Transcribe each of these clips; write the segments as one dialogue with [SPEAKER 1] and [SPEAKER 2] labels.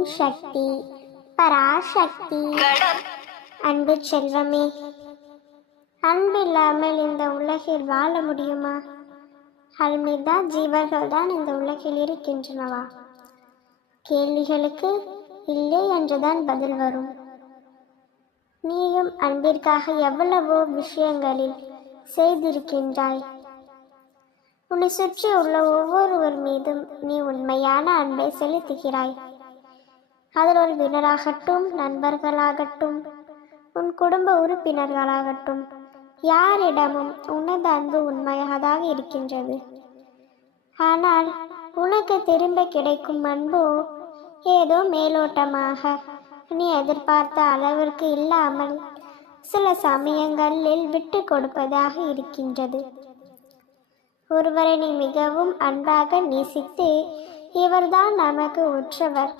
[SPEAKER 1] ஓம் சக்தி பராசக்தி. அன்பு செல்வமே அன்பில்லாமல் இந்த உலகில் வாழ முடியுமா? அல்மிதா ஜீவர்கள் தான் இந்த உலகில் இருக்கின்றனவா? கேள்விகளுக்கு இல்லை என்றுதான் பதில் வரும். நீயும் அன்பிற்காக எவ்வளவோ விஷயங்களில் செய்திருக்கின்றாய். உன்னை சுற்றி உள்ள ஒவ்வொருவர் மீதும் நீ உண்மையான அன்பை செலுத்துகிறாய். அதில் ஒரு வீரராகட்டும் நண்பர்களாகட்டும் உன் குடும்ப உறுப்பினர்களாகட்டும் யாரிடமும் உனது அன்பு உண்மையாகதாக இருக்கின்றது. ஆனால் உனக்கு திரும்ப கிடைக்கும் அன்போ ஏதோ மேலோட்டமாக நீ எதிர்பார்த்த அளவிற்கு இல்லாமல் சில சமயங்களில் விட்டு கொடுப்பதாக இருக்கின்றது. ஒருவரை நீ மிகவும் அன்பாக நேசித்து இவர்தான் நமக்கு உற்றவர்.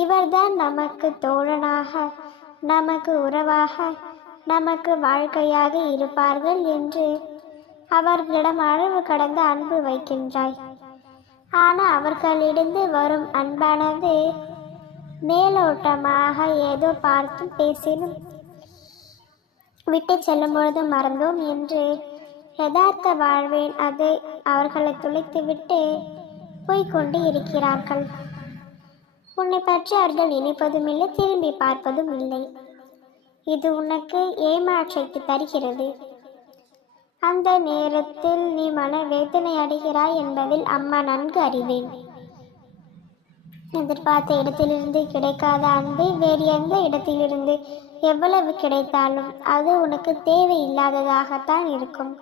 [SPEAKER 1] இவர்தான் நமக்கு தோழனாக நமக்கு உறவாக நமக்கு வாழ்க்கையாக இருப்பார்கள் என்று அவர்களிடம் அளவு கடந்த அன்பு வைக்கின்றாய். ஆனால் அவர்களிடந்து வரும் அன்பானது மேலோட்டமாக ஏதோ பார்த்து பேசினும் விட்டு செல்லும் பொழுது மறந்தோம் என்று யதார்த்த வாழ்வேன் அது. அவர்களை துளைத்துவிட்டு போய்கொண்டு இருக்கிறார்கள். உன்னை பற்றி அவர்கள் நினைப்பதும் இல்லை திரும்பி பார்ப்பதும் இல்லை இது உனக்கு ஏமாற்றத்தை தருகிறது. அந்த நேரத்தில் நீ மன வேதனை அடைகிறாய் என்பதில் அம்மா நன்கு அறிவேன். எதிர்பார்த்த இடத்திலிருந்து கிடைக்காத அன்பு வேறு எந்த இடத்திலிருந்து எவ்வளவு கிடைத்தாலும் அது உனக்கு தேவையில்லாததாகத்தான் இருக்கும்.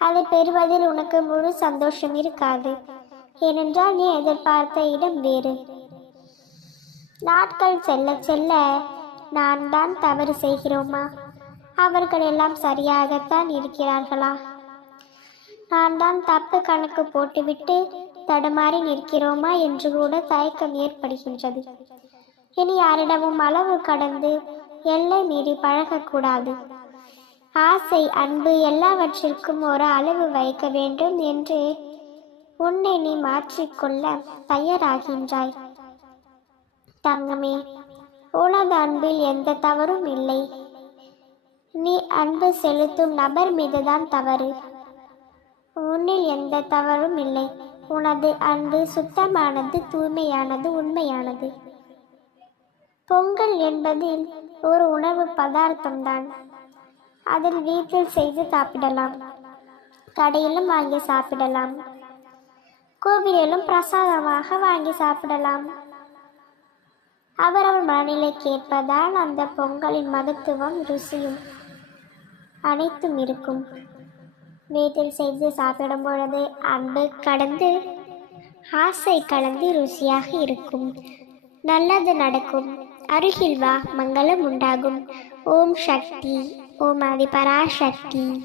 [SPEAKER 1] அதை பெறுவதில் உனக்கு முழு சந்தோஷம் இருக்காது. ஏனென்றால் நீ எதிர்பார்த்த இடம் வேறு. நாட்கள் செல்ல செல்ல நான் தான் தவறு செய்கிறோமா? அவர்கள் எல்லாம் சரியாகத்தான் இருக்கிறார்களா? நான் தான் தப்பு கணக்கு போட்டுவிட்டு தடுமாறி நிற்கிறோமா என்று கூட தயக்கம் ஏற்படுகின்றது. இனி யாரிடமும் அளவு கடந்து எல்லை மீறி பழகக்கூடாது. ஆசை அன்பு எல்லாவற்றிற்கும் ஒரு அளவு வைக்க வேண்டும் என்று உன்னை நீ மாற்றிக்கொள்ள தயாராகின்றாய். தங்கமே உனது அன்பில் எந்த தவறும் இல்லை. நீ அன்பு செலுத்தும் நபர் மீதுதான் தவறு. உன்னில் எந்த தவறும் இல்லை. உனது அன்பு சுத்தமானது தூய்மையானது உண்மையானது. பொங்கல் என்பதில் ஒரு உணவு பதார்த்தம்தான். அதில் வீட்டில் செய்து சாப்பிடலாம். கடையிலும் வாங்கி சாப்பிடலாம். கோவிலிலும் பிரசாதமாக வாங்கி சாப்பிடலாம். அவரவர் மனநிலைக்கேற்பதால் அந்த பொங்கலின் மகத்துவம் ருசியும் அனைத்தும் இருக்கும். வீட்டில் செய்து சாப்பிடும் பொழுது அன்பு கடந்து ஆசை கலந்து ருசியாக இருக்கும். நல்லது நடக்கும். அருகில் வா மங்களம் உண்டாகும். ஓம் சக்தி ஓம் ஆதி பராசக்தி